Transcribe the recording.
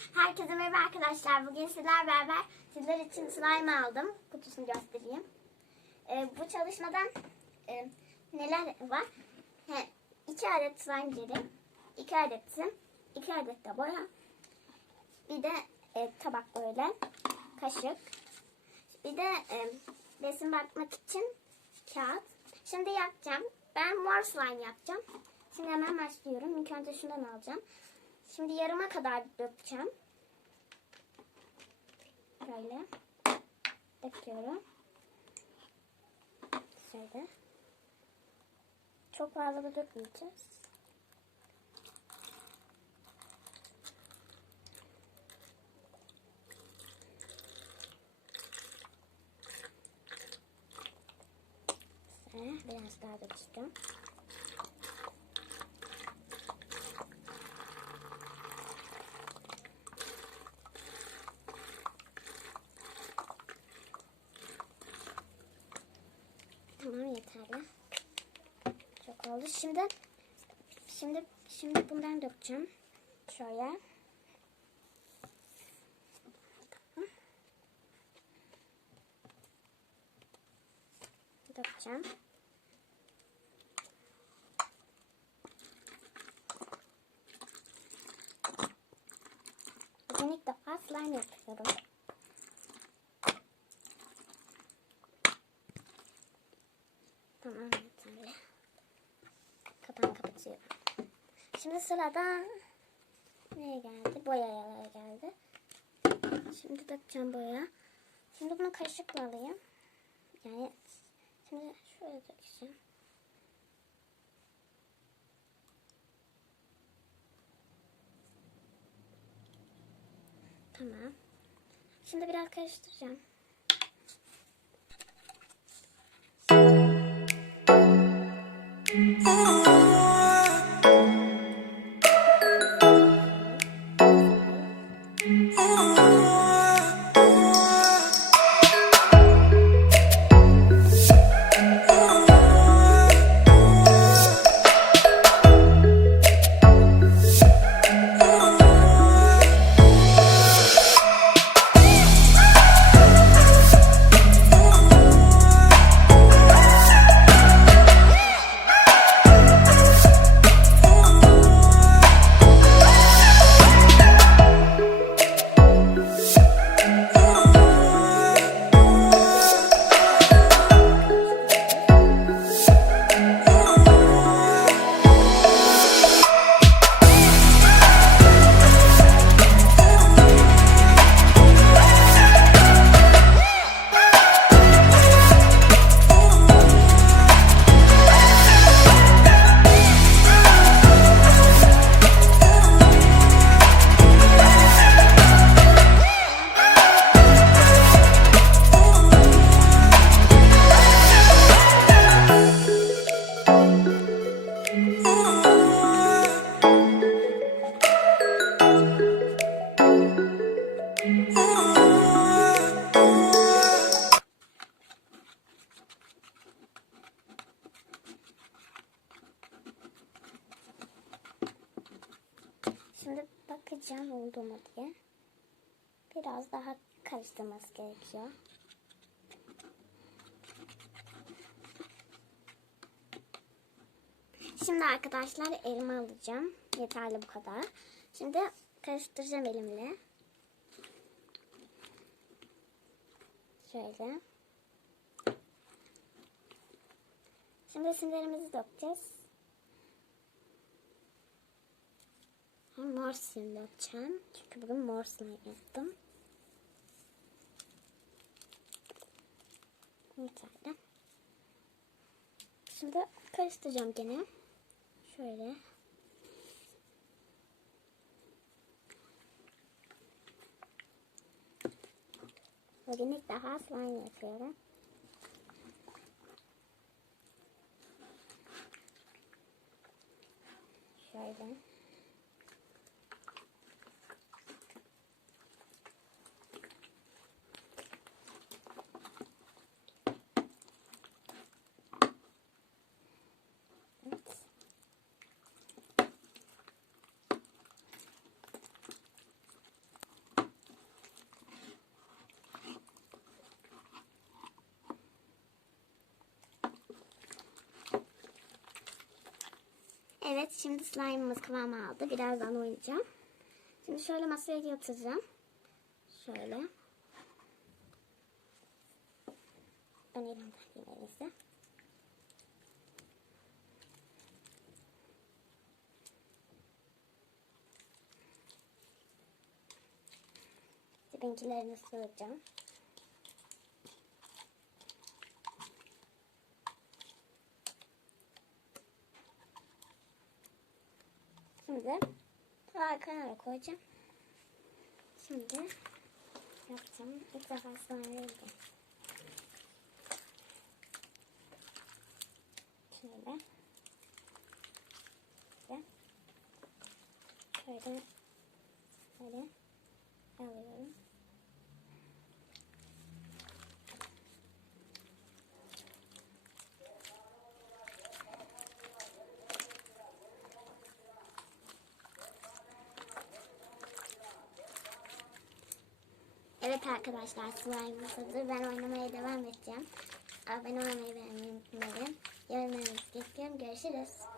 Herkese merhaba arkadaşlar. Bugün sizler beraber sizler için slime aldım. Kutusunu göstereyim. Ee, bu çalışmadan e, neler var? He, iki adet slime jeli, iki adet sim, iki adet de boya. Bir de e, tabak böyle, kaşık. Bir de e, resim bakmak için kağıt. Şimdi yapacağım. Ben mor slime yapacağım. Şimdi hemen başlıyorum. İlk önce şundan alacağım. Şimdi yarıma kadar dökeceğim. Böyle. Döküyorum. Şöyle. Çok fazla da dökmeyeceğiz. Biraz daha dökeceğim. Tamam yeterli. Çok oldu. Şimdi şimdi şimdi bundan dökeceğim. Şöyle. Dökeceğim. Defa slime yapıyorum. Tamam yeterli. Kapağını kapatıyorum. Şimdi sırada neye geldi? Boyayalara geldi. Şimdi dökeceğim boya. Şimdi bunu kaşıkla alayım. Yani şimdi şöyle dökeceğim. Tamam. Şimdi biraz karıştıracağım. Ooh. Şimdi bakacağım oldu mu diye. Biraz daha karıştırması gerekiyor. Şimdi arkadaşlar elime alacağım. Yeterli bu kadar. Şimdi karıştıracağım elimle. Şöyle. Şimdi simlerimizi dökeceğiz. Mor sim dökeceğim. Çünkü bugün mor slime yaptım. Yeterli. Şimdi karıştıracağım gene. Şöyle. Bugün ilk defa slime yapıyorum. Şöyle. Evet şimdi slime'ımız kıvam aldı. Birazdan oynayacağım. Şimdi şöyle masaya yatıracağım. Şöyle. Ben elimden yine iyisi. Benimkilerini sığacağım. Şimdi kenara koyacağım. Şimdi yapacağım. İlk defa. Şöyle. Şöyle. Şöyle. Şöyle. Evet arkadaşlar slime'ımız hazır. Ben oynamaya devam edeceğim. Abone olmayı beğenmeyi unutmayın. Yorumlarınızı bekliyorum. Görüşürüz.